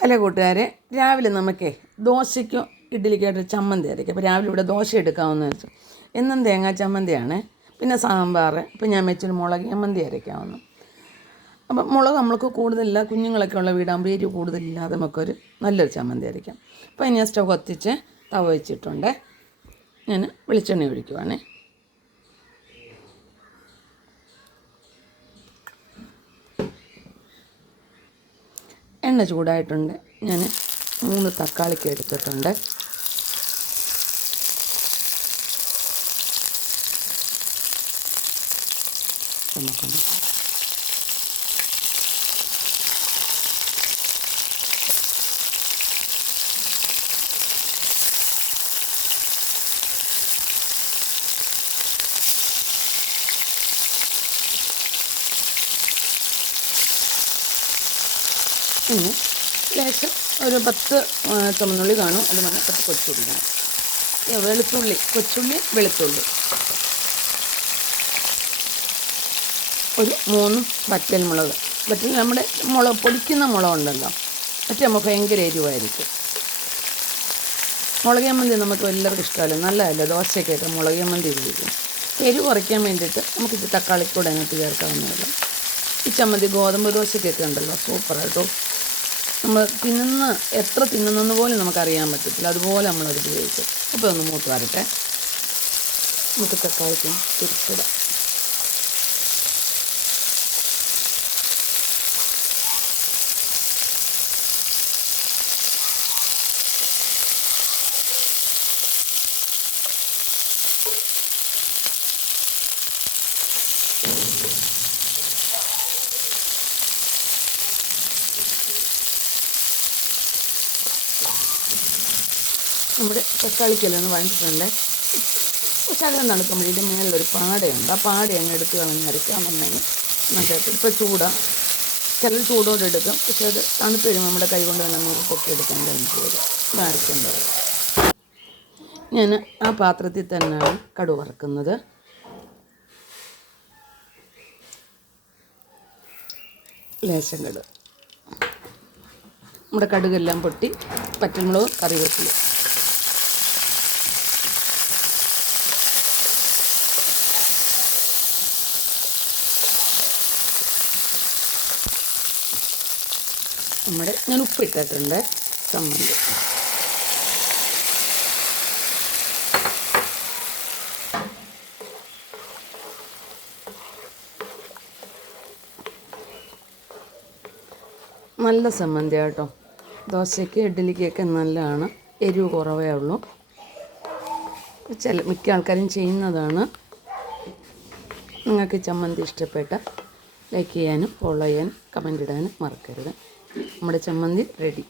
Hello കൂട്ടുകാരെ, രാവിലെ നമുക്കേ ദോശയ്ക്കോ ഇഡ്ഡലിക്കായിട്ട് ചമ്മന്തി അരയ്ക്കാം. അപ്പോൾ രാവിലെ ഇവിടെ ദോശ എടുക്കാമെന്ന് വെച്ചു. എന്നും തേങ്ങാ ചമ്മന്തിയാണ്, പിന്നെ സാമ്പാർ. ഇപ്പം ഞാൻ വെച്ചൊരു മുളക് ചമ്മന്തി അരയ്ക്കാമെന്ന്. അപ്പം മുളക് നമ്മൾക്ക് കൂടുതലില്ല, കുഞ്ഞുങ്ങളൊക്കെ ഉള്ള വീടാകുമ്പോൾ എരിവ് കൂടുതലില്ലാതെ നമുക്കൊരു നല്ലൊരു ചമ്മന്തി അരയ്ക്കാം. അപ്പോൾ ഞാൻ സ്റ്റവ് കത്തിച്ച് തവ വെച്ചിട്ടുണ്ട്. ഞാൻ വെളിച്ചെണ്ണ ഒഴിക്കുവാണേ. എണ്ണ ചൂടായിട്ടുണ്ട്. ഞാൻ 3 തക്കാളിക്ക് എടുത്തിട്ടുണ്ട്. നമുക്കൊന്ന് ഇനി ലേശം ഒരു 10 ചുമന്നുള്ളി കാണും, അത് പറഞ്ഞാൽ 10 കൊച്ചുള്ളി കാണും. വെളുത്തുള്ളി, കൊച്ചുള്ളി, വെളുത്തുള്ളി, ഒരു 3 വറ്റൽമുളക്. നമ്മുടെ മുളക് പൊടിക്കുന്ന മുളകുണ്ടല്ലോ, മറ്റേ നമുക്ക് ഭയങ്കര എരിവായിരിക്കും. മുളക് ചമ്മന്തി നമുക്ക് എല്ലാവർക്കും ഇഷ്ടമല്ല, നല്ലതല്ല ദോശയ്ക്കൊക്കെ മുളക് ചമ്മന്തി ഉപയോഗിക്കും. എരിവ് കുറയ്ക്കാൻ വേണ്ടിയിട്ട് നമുക്ക് ഇത് തക്കാളിക്കൂടെ അതിനകത്ത് ചേർക്കാവുന്നതല്ല. ഈ ചമ്മന്തി ഗോതമ്പ് ദോശയ്ക്കൊക്കെ ഉണ്ടല്ലോ, സൂപ്പറായിട്ടോ. നമ്മൾ എത്ര തിന്നുന്നെന്ന് പോലും നമുക്കറിയാൻ പറ്റത്തില്ല, അതുപോലെ നമ്മളത് ഉപയോഗിക്കും. അപ്പോൾ ഒന്ന് മൂത്ത് വരട്ടെ. നമുക്ക് തക്കാളിക്ക് തിരിച്ചിടാം. നമ്മുടെ തക്കാളിക്കെല്ലാം ഒന്ന് വഴണ്ടിട്ടുണ്ട്. ശകലം നടക്കുമ്പോൾ ഇതിൻ്റെ മേളിലൊരു പാടയുണ്ട്, ആ പാട അങ്ങ് എടുത്ത് കളഞ്ഞ് അരയ്ക്കാമെന്നുണ്ടെങ്കിൽ നന്നായിട്ട്. ഇപ്പോൾ ചിലർ ചൂടോടെ എടുക്കും, പക്ഷെ അത് തണുത്ത് കഴിയുമ്പോൾ നമ്മുടെ കൈ കൊണ്ട് തന്നെ നമുക്ക് പൊക്കി എടുക്കാൻ കഴിഞ്ഞു വരും. ഇത് അരയ്ക്കേണ്ടത്. ഞാൻ ആ പാത്രത്തിൽ തന്നെയാണ് കടുക് വറുക്കുന്നത്. ലേശം കടുക്, നമ്മുടെ കടുകെല്ലാം പൊട്ടി, പച്ചമുളക്, കറിവേപ്പില. ഞാൻ ഉപ്പിട്ടിട്ടുണ്ട്. ചമ്മന്തി നല്ല ചമ്മന്തി കേട്ടോ. ദോശയ്ക്ക് ഇഡ്ഡലിക്കൊക്കെ നല്ലതാണ്. എരിവ് കുറവേ ഉള്ളൂ. മിക്ക ആൾക്കാരും ചെയ്യുന്നതാണ്. നിങ്ങൾക്ക് ചമ്മന്തി ഇഷ്ടപ്പെട്ട ലൈക്ക് ചെയ്യാനും ഫോളോ ചെയ്യാനും കമൻ്റ് ഇടാനും മറക്കരുത്. നമ്മുടെ ചമ്മന്തി റെഡി.